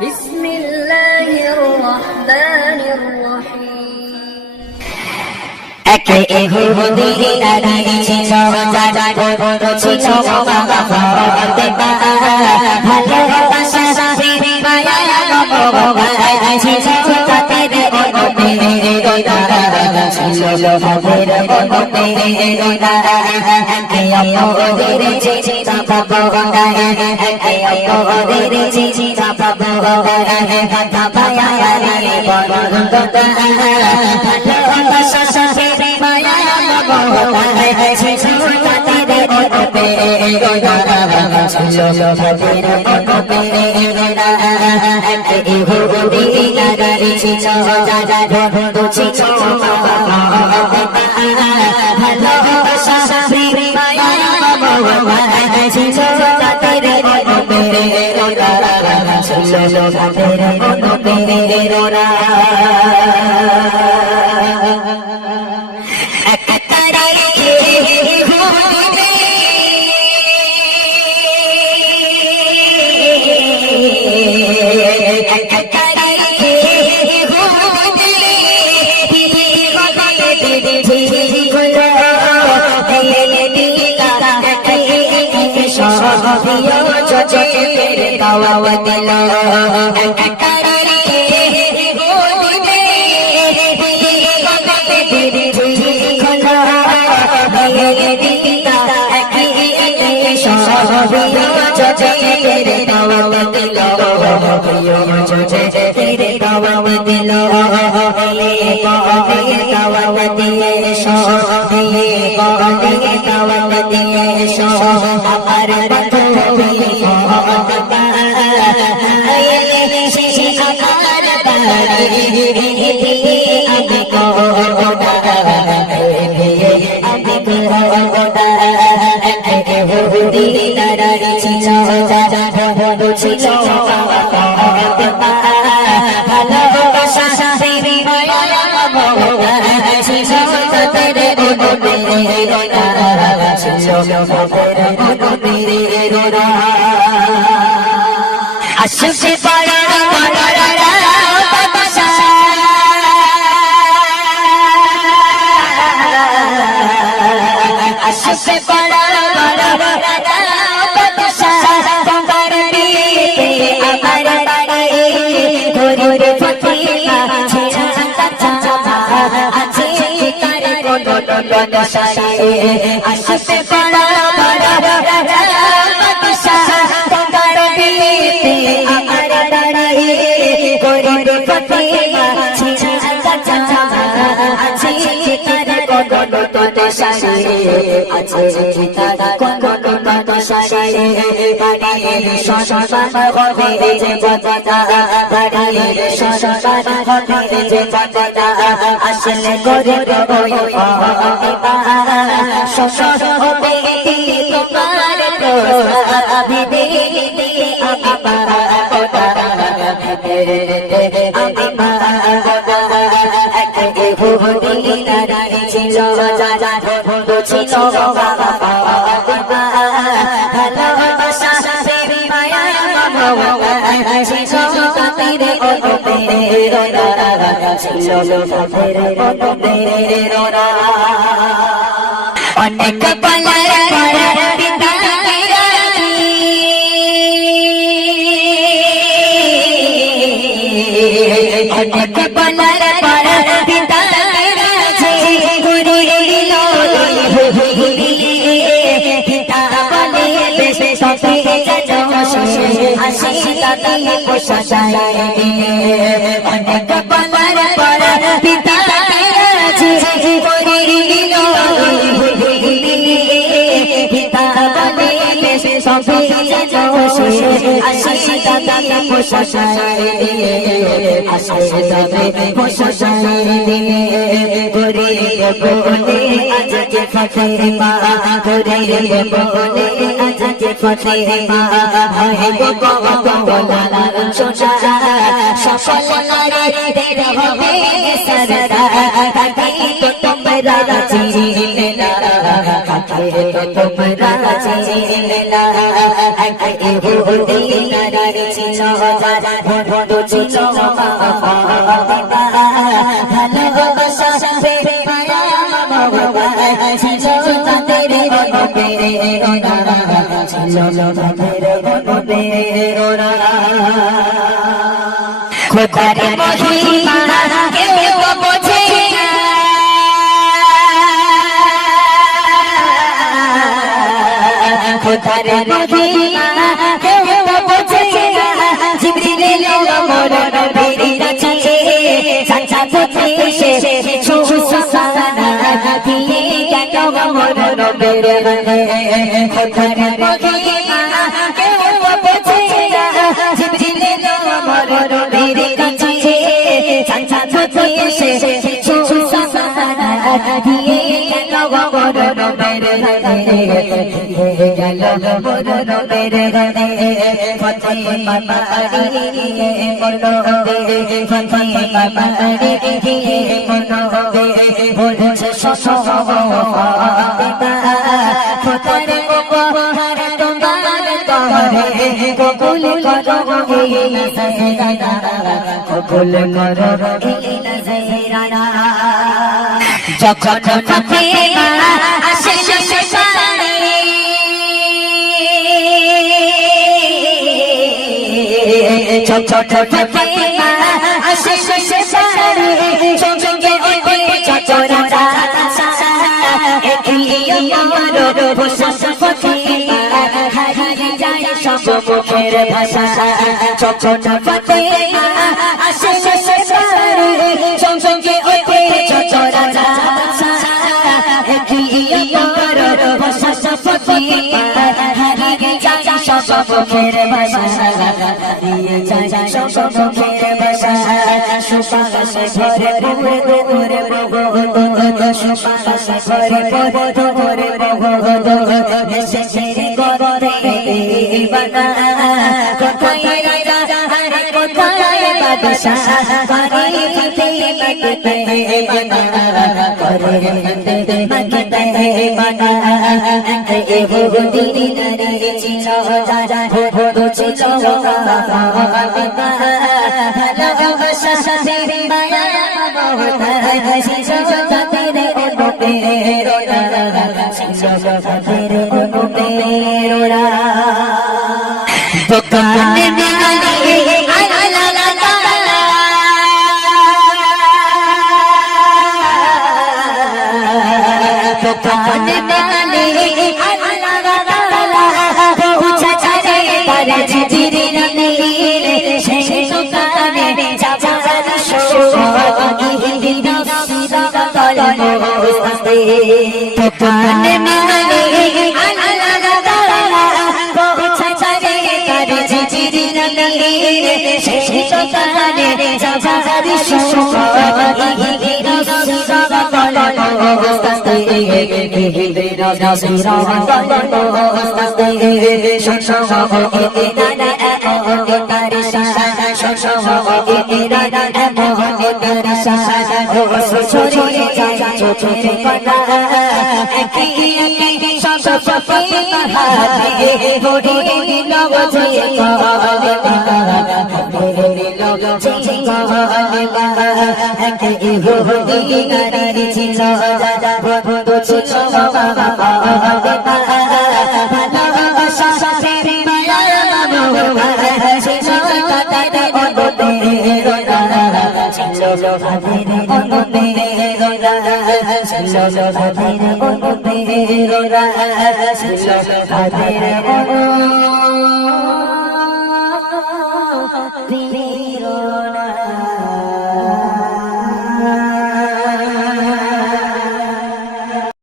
বিসমিল্লাহির রহমানির রহিম। একে ইহুদি দাঁড়িয়েছিল যারা ছিল বাবা ফাতেমা ভালোবাসা সাথে মায়া মহব্বত ছিল তাদের অনুপে ছিল তাদের অনুপে একে অপরের চিন্তা ভাবনা একে অপরের চিন্তা ভাবনা কথা মায়া রে বন্ধুতা ভালোবাসা সাথে মায়া মহব্বত ছিল তাদের অনুপে ছিল তাদের অনুপে একে ইহুদি দাঁড়িয়েছিল যারা ছিল ভালোবাসা সাথে মায়া মহব্বত ছিল তাদের অনুপে ছিল তাদের অনুপে আসছে পাড়া আসছে পাড়া আসতে পাড়া আমার দাঁড়িয়ে করে ফতিমা আছে তার কোন শাসে আছে তার কোন শাসে বাড়ি সসমান হবে যে কথা বাড়ি সসমান হবে যে কথা আসলে করে বই সসস হবে তোমার প্রস্তাবে অনেক তোমরা নারী ছিল যারা বন্ধু ছিল ভালোবাসা মায়া মমতা ছিল তাদের খোদার মহিমা কেউ বোঝে না খোদার মহিমা কেউ বোঝে না জিবরিল এলো মোর নবীর কাছে চাচা পুছে সুসানা দিয়ে গেল মোর নবীর গানে খোদার মহিমা কেউ বোঝে না জিবরিল এলো মোর নবীর কাছে চাচা পুছে সুসানা দিয়ে গেল মোর নবীর গানে গেল মোর নবীর গানে ফাতিমা পারি মোর নবী ফাতিমা পারি মোর নবী বলছে খোদার উপহার তোমার তরে কবুল করো এই নজরানা কবুল করো এই নজরানা যখন ফাতিমা আসে শেষবারে ছোট ফাতিমা আসে শেষবারে সঙ্গে ওই চচরা মুখের ভাষা ছোট ফাতিমা আসে শেষবারে সঙ্গে ওই চচরা ভাষা ফাতিমা হারিয়ে যায় সব মুখের ভাষা হারিয়ে যায় সব মুখের ভাষা সুবাসে ভরে ভরে সুবাসে ভরে ভরে এসেছে গরে বানা কোথায় রাজা কোথায় বাদশা করে ফতে বানা করে ফতে বানা এ বহুদিন নারী ছিল যারা ভোর ছিল ভালোবাসা মায়া মমতা ছিল তাদের দোকানে